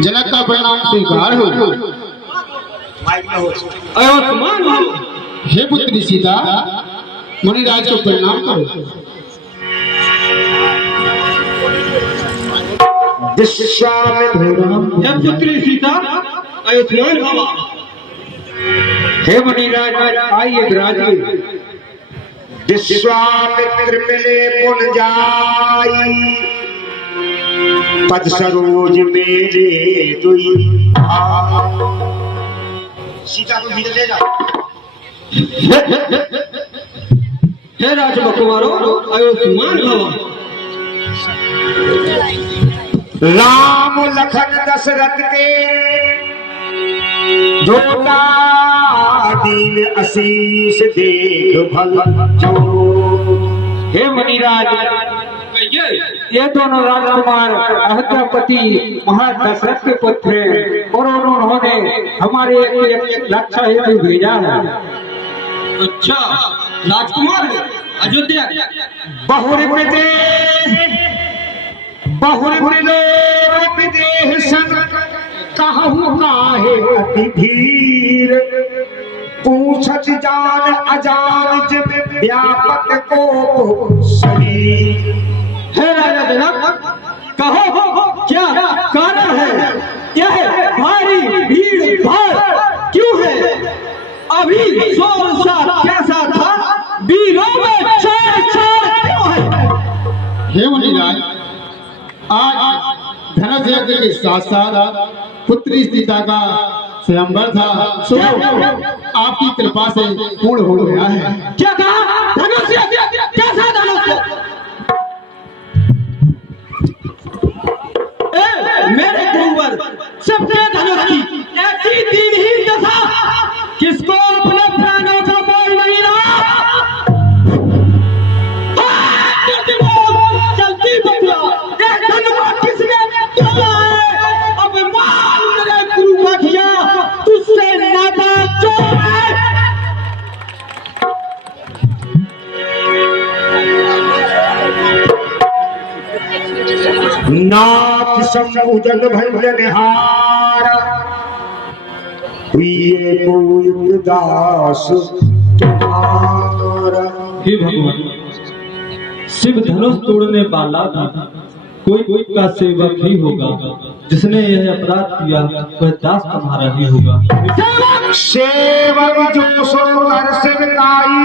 जनक का परिणाम स्वीकार हो। हे पुत्री सीता, मुनिराज को परिणाम करो। हे पुत्री सीता, अयोध्यान भवा। हे मुनिराज, आइए विराजिए। विश्वामित्र मिले पुन जाई, पद सरोज मेरे दुई। सीता को भीतर ले जाओ। हे राजकुमारों, अयोध्यान भवा। राम लखन दशरथ के जोता दीन आशीष देख भल जो। हे मुनिराज, ये दोनों राजकुमार अयोध्यापति महादशरथ के पुत्र हैं और उन्होंने हमारे एक रक्षा हेतु भेजा है। अच्छा, राजकुमार अयोध्या बहुर विदेह संग कहूँ काहे अति धीर। पूछत जान अजान जब व्यापक को शरीर। हे राजा जनक, कहो क्या कारण है? यह भारी भीड़ भाड़ क्यों है? अभी शोर सा कैसा था? वीरों में चोर चोर क्यों है? हे मुनिराज, आज धनुष यज्ञ के साथ साथ पुत्री सीता का स्वयंवर था, सो आपकी कृपा से पूर्ण हो गया है। क्या कहा? धनुष यज्ञ? कैसा धनुष? मेरे गुरुवर सबके धनुष की ऐसी दीनहीन दशा, किसको अपने प्राणों का मोल नहीं रहा? जल्दी बतला, एक धनुष किसने तोड़ा है? अब मान मेरे गुरु का किया, तुझसे नाता चोर है। नाथ संभुजन भंजनहार, प्रिय कोई दास तुम्हारा। हे भगवान, शिव धनुष तोड़ने वाला भी कोई का सेवक ही होगा। जिसने यह अपराध किया वह दास तुम्हारा ही होगा। सेवक जो सो कर सेवकाई,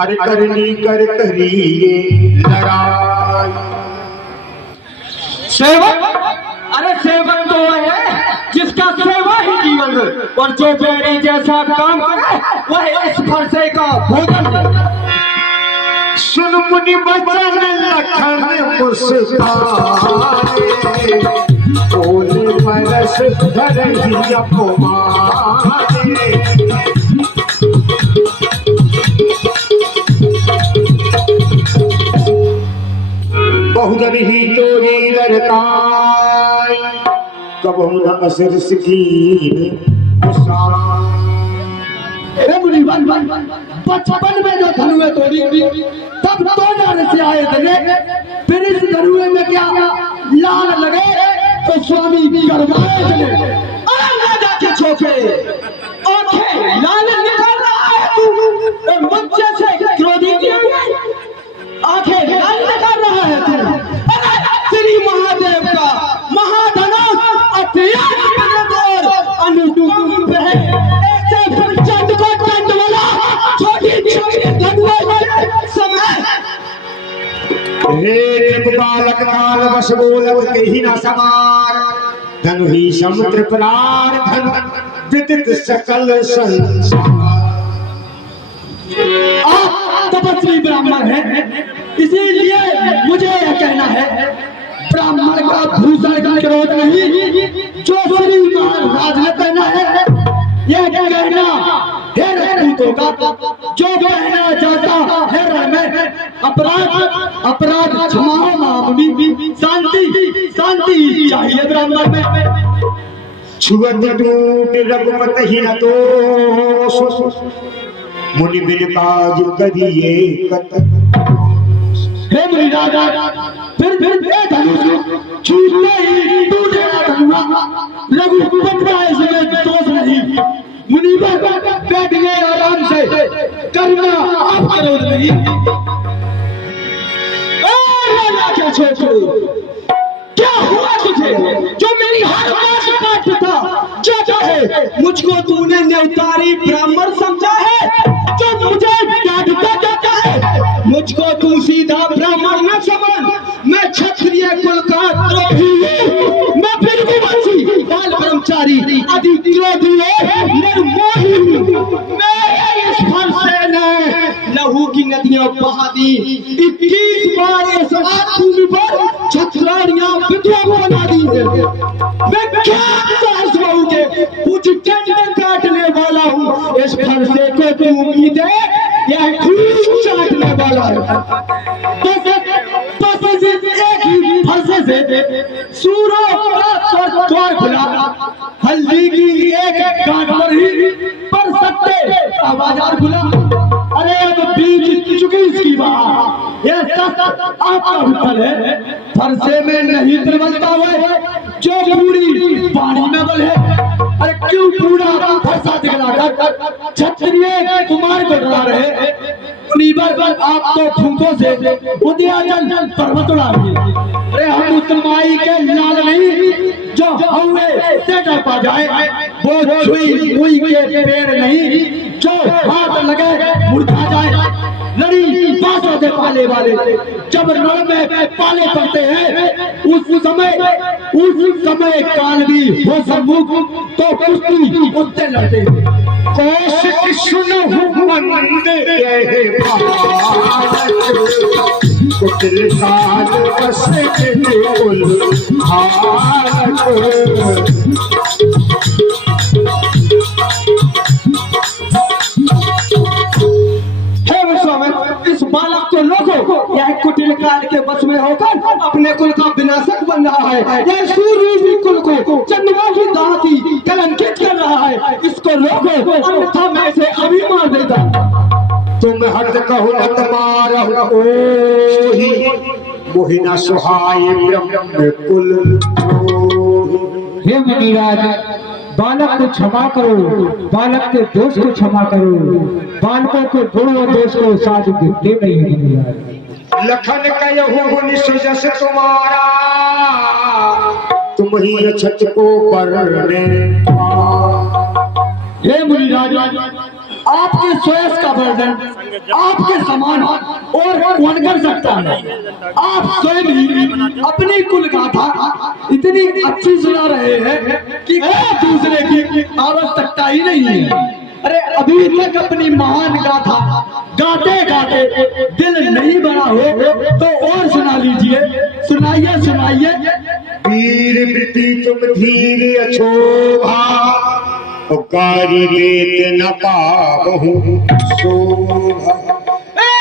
अरे करनी कर करिए लड़ाई। सेवक? अरे सेवक तो है जिसका सेवा ही जीवन है, और जो बैरी जैसा काम करे वह इस फरसे का भोजन है। सुन मुनि बचन लखन मुस्काने, बोले परस धरहि अपमाने। बहुजन ही तो लड़काई, कबहु न असर सिकीन बचपन में जो धनुए तोड़ी तब तो जाने से आए थे, फिर इस धनुए में क्या लाल लगे तो स्वामी गरबाए चले। अरे राजा के छोके, आंखें लाल निकल रहा है तू, बच्चे से क्रोधी किया गया, आंखें लाल निकल रहा है तू। अरे श्री महादेव का महाधनुष अत्याचार और अनुकूल है। ऐसे फिर चंद को चंद वाला छोटी छोटी धनुए समय। हे बालक काल बस बोलब कही न समार, धनु ही समुद्र प्राण धन विदित सकल संसार। तपस्वी ब्राह्मण है, इसीलिए मुझे यह कहना है, ब्राह्मण का भूषण का क्रोध नहीं, जो श्री महाराज ने कहना है यह कहना है रजपूतों का। जो कहना चाहता है में अपराध क्षमाओ मामूली, शांति शांति चाहिए ब्राह्मण में। छुअत टूट रघुपत ही न दोष, मुनि बिन काज करिए कत। हे मुनि राजा, फिर धनुष छूटते ही टूटेगा धनुष। रघुपति इसमें दोष नहीं। मुनीवर बैठिए आराम से, करना आप करो नहीं। क्या छोटे, क्या हुआ तुझे जो मेरी हर बात काटता? क्या चाहे मुझको तूने न्यौतारी ब्राह्मण समझा है जो मुझे डांटता जाता है? मुझको तू सीधा ब्राह्मण न समझ, मैं क्षत्रिय कुल का द्रोही हूँ। मैं भृगुवंशी बाल ब्रह्मचारी अति क्रोधी निर्मोही हूँ। मेरे इस फरसे ने लहू की नदियां बहा दी। 21 बार इस भूमि पर छत्रारियां विधवा बना दी है। मैं क्या सास बहू के कुछ डंडे काटने वाला हूँ। इस फरसे को तो उम्मीद है यह खून चाटने वाला है। बस एक ही फरसे से सूरों का द्वार खुला। हल्दी की एक गांठ पर ही पर सकते का बाजार खुला। अरे अब बीत चुकी इसकी बात, यह सच आपका विफल है। फरसे में नहीं प्रबलता हुए जो बूढ़ी पानी में बल है। अरे क्यों बूढ़ा फरसा दिखलाकर क्षत्रिय कुमार को डरा रहे? मुनीवर आप तो फूकों से उदयाचल पर्वत उड़ा रही है। अरे हम उस माई के लाल नहीं जो हुए से डर पा जाए। वो छुई के पैर नहीं जो हाथ लगे मुरझा जाए। लड़ी बासों से पाले वाले जब रण में पाले पड़ते हैं उस समय काल भी हो सम्मुख तो कुश्ती उनसे लड़ते हैं। कौशिक सुनो कुटिल साज बसे कुल इस बालक को लोगों यह कुटिल काल के बस में होकर अपने कुल का विनाशक बन रहा है। यह सूर्य कुल को चंद्रमा की दाती कलंकित कर रहा है। इसको रोको अन्यथा मैं इसे अभी मार देता। तुम हट कहु नत मारहु ओहि मोहिना सुहाय ब्रह्म कुल। हे मुनिराज, बालक को क्षमा करो, बालक के दोष को क्षमा करो। बालकों के गुण और दोष को साथ दिखते नहीं मुनिराज। लखन कहु निशजस तुम्हारा तुम ही छत को परने। हे मुनिराज, आपके स्वयं का वर्णन आपके समान और कौन कर सकता है? आप स्वयं ही अपनी कुल गाथा इतनी अच्छी सुना रहे हैं कि दूसरे की आवश्यकता ही नहीं है। अरे अभी तक अपनी महान गाथा गाते गाते दिल नहीं बना हो तो और सुना लीजिए। सुनाइए सुनाइए। वीर वृत्ति तुम धीर अछोभा पुकारी लेत न पावहु शोभा।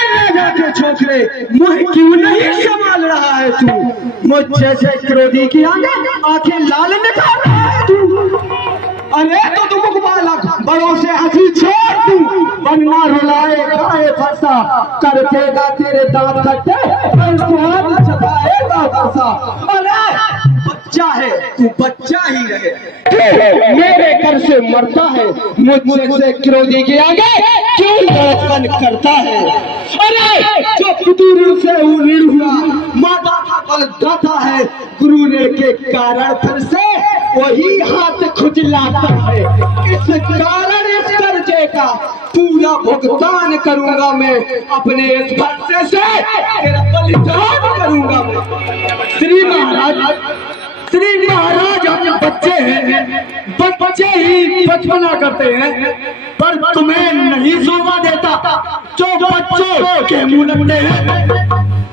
राजा के छोकरे मुझे क्यों नहीं संभाल रहा है तू? मुझ जैसे क्रोधी की आंखें लाल निकाल रहा है तू। अरे तो तुम बालक बड़ों से हंसी छोड़ तू, वरना रुलाए खाए फरसा करतेगा तेरे दांत खट्टे छताएगा फरसा। अरे बच्चा है तू, बच्चा ही रहे। मेरे घर से मरता है, मुझसे क्रोधी के आगे क्यों धड़कन करता है? अरे जो पुतुरु से ऋण हुआ माता का बल दाता है, गुरु ने के कारण फिर से वही हाथ खुजलाता है। इस कारण इस कर्जे का पूरा भुगतान करूंगा मैं, अपने इस भरसे से तेरा बलिदान करूंगा मैं। श्री महाराज हम बच्चे हैं, बच्चे ही बचपना करते हैं, पर तुम्हें नहीं शोभा देता जो बच्चों के मुंह लगते हैं।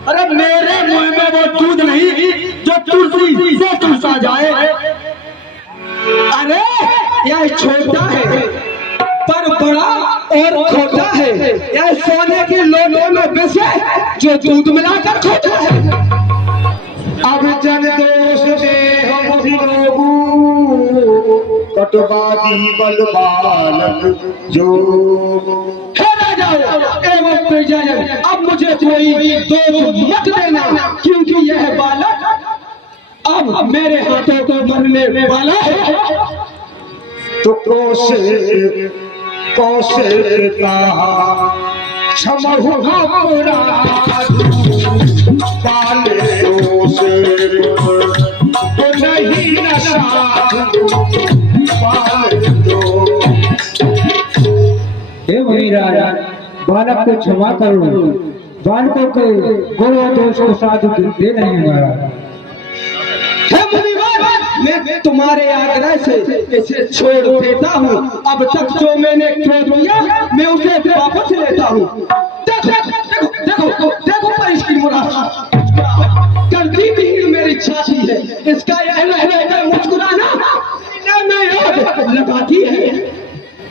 अरे मेरे मुंह में वो दूध नहीं जो तुलसी से तुलसा जाए। अरे यह छोटा है पर बड़ा और खोटा है। यह सोने के लोटे में विष है जो दूध मिलाकर खोटा है। अब जन दोष दे हम लोगू कटवादी बल बालक जो। एवं अब मुझे कोई दोष मत देना, क्योंकि यह बालक अब मेरे हाथों को मरने वाला है। तो कौशल का क्षमहुआ पाले तो नहीं नशा पाले दो। हे मुनिराज, बालक को क्षमा करो, बालकों के गुण और दोष को साधु दे नहीं हमारा। हे मुनिवर, मैं तुम्हारे आग्रह से इसे छोड़ देता हूँ। अब तक जो मैंने खेल दिया मैं उसे वापस लेता हूँ। देखो पर इसकी मुराद करती भी मेरी छाती है। इसका यह मुस्कुराना मैं लगाती है।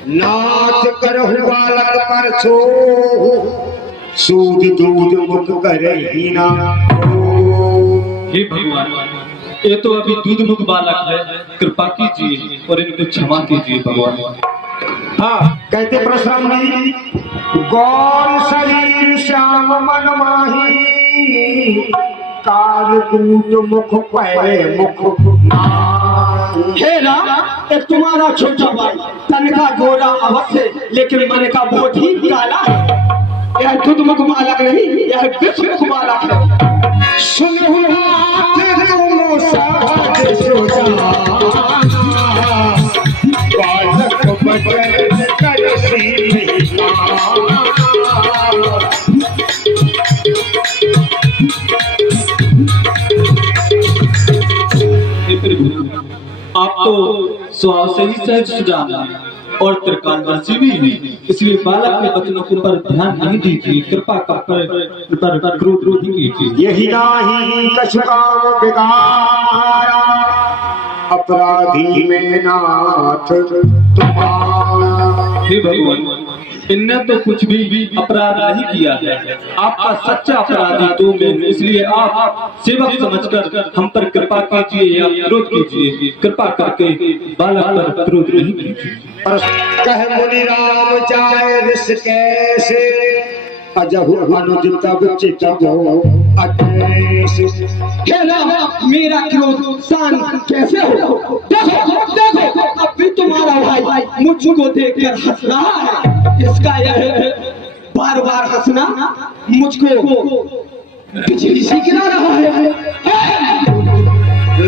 नाच कर बालक पर छो सूद दूध मुख करे ही ना। हे भगवान, ये तो अभी दूध मुख बालक है, कृपा कीजिए और इनको क्षमा कीजिए भगवान। हाँ, कहते परशुराम जी, गौर शरीर श्याम मन माही, काल कूट मुख पै मुख माही। हे राम, एक तुम्हारा छोटा भाई तन का गोरा अवश्य, लेकिन मन का बहुत ही काला है। यह खुद मुख बालक नहीं, यह विश्व मुख बालक है। सुनो तुम साथ सोजा, बालक बचन कर सीधा। आप तो स्वभाव से ही सहज सुजान हैं और त्रिकालदर्शी भी हैं, इसलिए बालक के वचनों पर ध्यान नहीं दीजिए, कृपा कर क्रोध नहीं कीजिए। यही नाही कछु काम बिगाड़ा, अपराधी में नाथ तुम्हारा। हे भगवान, इनने तो कुछ भी अपराध नहीं किया है, आपका सच्चा अपराधी तो मैं, इसलिए आप सेवक समझकर हम पर कृपा कीजिए या क्रोध कीजिए, कृपा करके बालक पर क्रोध नहीं कीजिए। कह मुनि राम जाए ऋष कैसे, अजहु अनुज तब चितबो अकेश। हे राम, मेरा क्रोध शांत कैसे हो? देखो अब भी तुम्हारा भाई मुझको देखकर हंस रहा है। इसका यह बार बार हंसना मुझको बिजली सी गिरा रहा है।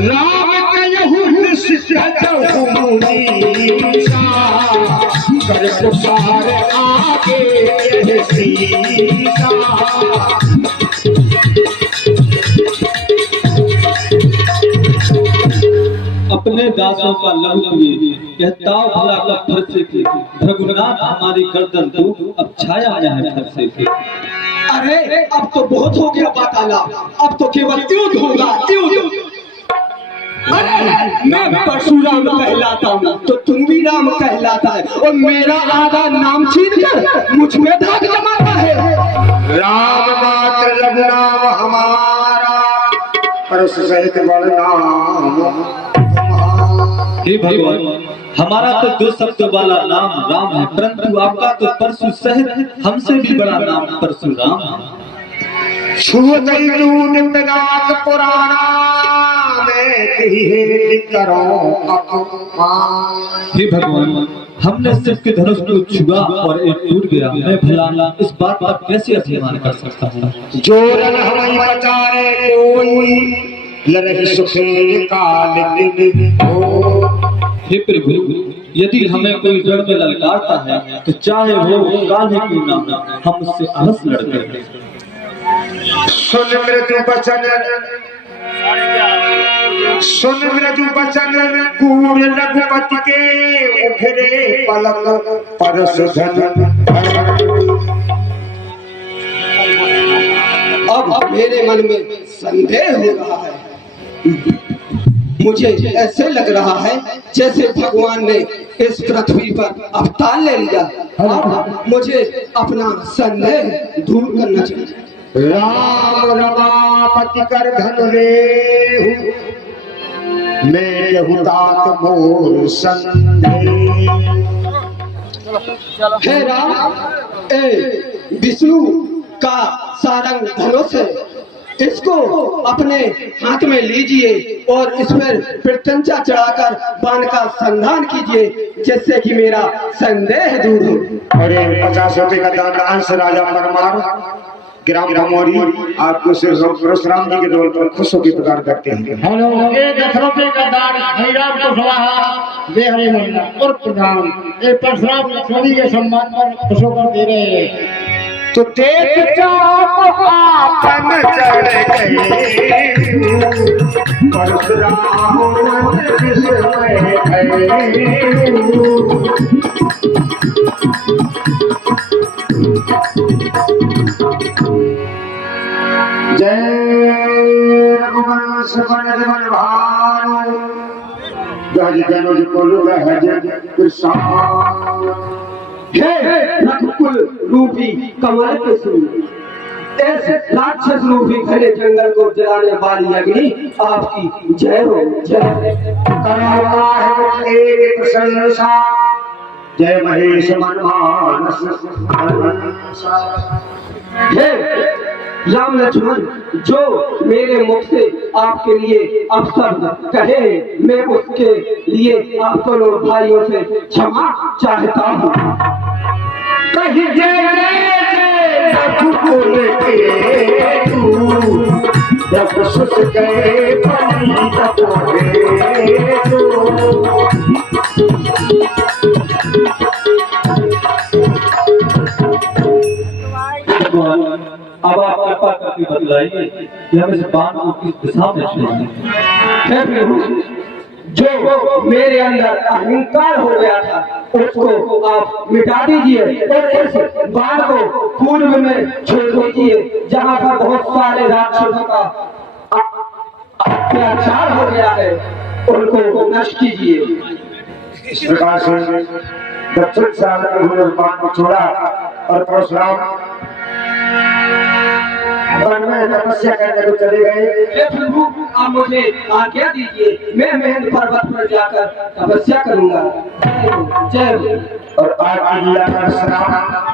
राम कहु निश्चहु मुनीसा, कर पुकार आगे सीसा। अपने दासों का लहू लिए कहता भला का फरसे थे, रघुनाथ हमारी गर्दन तो अब छाया आया है फरसे थे। अरे अब तो बहुत हो गया बाताला, अब तो केवल युद्ध होगा, युद्ध। अरे मैं परशुराम कहलाता हूँ तो तुम भी राम कहलाता है, और मेरा आधा नाम छीन कर मुझ में दाग जमाता है। राम मात्र लघु नाम हमारा, परस सहित बड़ नाम। हे भगवान, हमारा तो 2 शब्द वाला नाम राम है, परंतु आपका तो परशु सहित हमसे भी बड़ा नाम परशुराम है। छुअत दूध पिनाक पुराना, मैं कही करो अपमान। हे भगवान, हमने सिर्फ के धनुष को छुआ और एक टूट गया, मैं भला इस बात पर कैसे अभिमान कर सकता हूँ। जोरन हमें बचारे कोई, लरहि सुखे काल दिन हो। हे प्रभु, यदि हमें कोई जड़ में ललकारता है तो चाहे वो काल ही क्यों ना हो, हम उससे अवश्य लड़ते। सुन मृदु बचन, सुन मृदु बचन, कूर रघुपति के उभरे पलक परस धन। अब मेरे मन में संदेह हो रहा है। मुझे ऐसे लग रहा है जैसे भगवान ने इस पृथ्वी पर अवतार ले लिया। अब मुझे अपना संदेह दूर करना चाहिए। राम रमापति कर धन रे, मैं यहुतात मोर संदेह। हे राम, ए विष्णु का सारंग धनुष है, इसको अपने हाथ में लीजिए और इस पर प्रत्यंचा चढ़ाकर बाण का संधान कीजिए, जिससे कि मेरा संदेह दूर हो। अरे 50 रुपए का दान अंश राजा परमार ग्राम भमोरी आपको सिर्फ परशुराम जी के दौर पर खुश होकर प्रदान करते हैं। हेलो, ये 10 रुपए का दान हरिराम को स्वाहा जय हरि मंगला और प्रधान ये परशुराम स्वामी के सम्मान पर खुश होकर दे रहे हैं। तो देख जाप आपन चढ़ गए परशुराम विस्मय भये। जय रघुवंश बन भानु गज जनुज कुल गज कृष्ण। हे रघुकुल रूपी कमल के सूर, इस राक्षस रूपी घने जंगल को जलाने वाली अग्नि आपकी जय हो जय। करुणा है एक प्रशंसा जय महेश मनमानस। हे राम लक्ष्मण, जो मेरे मुख से आपके लिए अपशब्द कहे, मैं उसके लिए आप दोनों भाइयों से क्षमा चाहता हूँ। कहीं जय रघुकुल के तू जब सुत गए पंडित अब आप कृपा करके बतलाइए कि हम इस बाण को किस दिशा में छोड़ें। हे प्रभु, जो मेरे अंदर अहंकार हो गया था उसको आप मिटा दीजिए और इस बाण को पूर्व में छोड़ दीजिए, जहाँ पर बहुत सारे राक्षसों का अत्याचार हो गया है, उनको नष्ट कीजिए। इस प्रकार से दक्षिण साल में बाण को छोड़ा और परशुराम वन में तपस्या करने को चले गए। हे प्रभु, आप मुझे आज्ञा दीजिए, मैं महेंद्र पर्वत पर जाकर तपस्या करूंगा। जय हो। और आज परशुराम